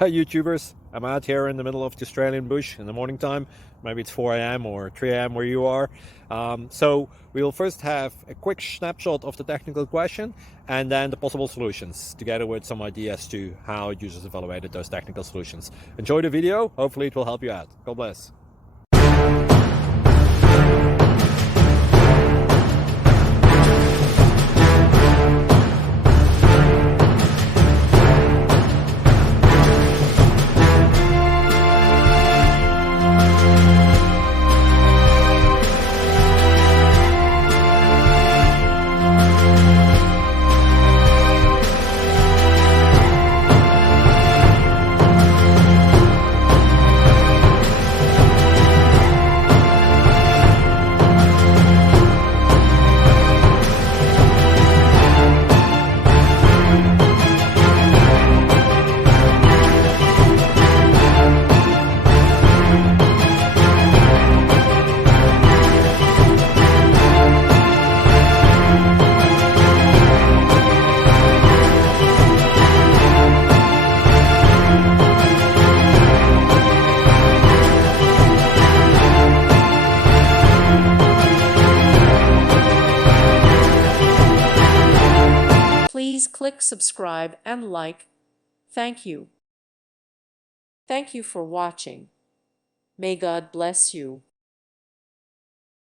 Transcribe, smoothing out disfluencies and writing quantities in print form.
Hi YouTubers, I'm out here in the middle of the Australian bush in the morning time. Maybe it's 4 a.m. or 3 a.m. where you are. So we will first have a quick snapshot of the technical question and then the possible solutions, together with some ideas to how users evaluated those technical solutions. Enjoy the video, hopefully it will help you out. God bless. Please click subscribe and like. Thank you. Thank you for watching. May God bless you.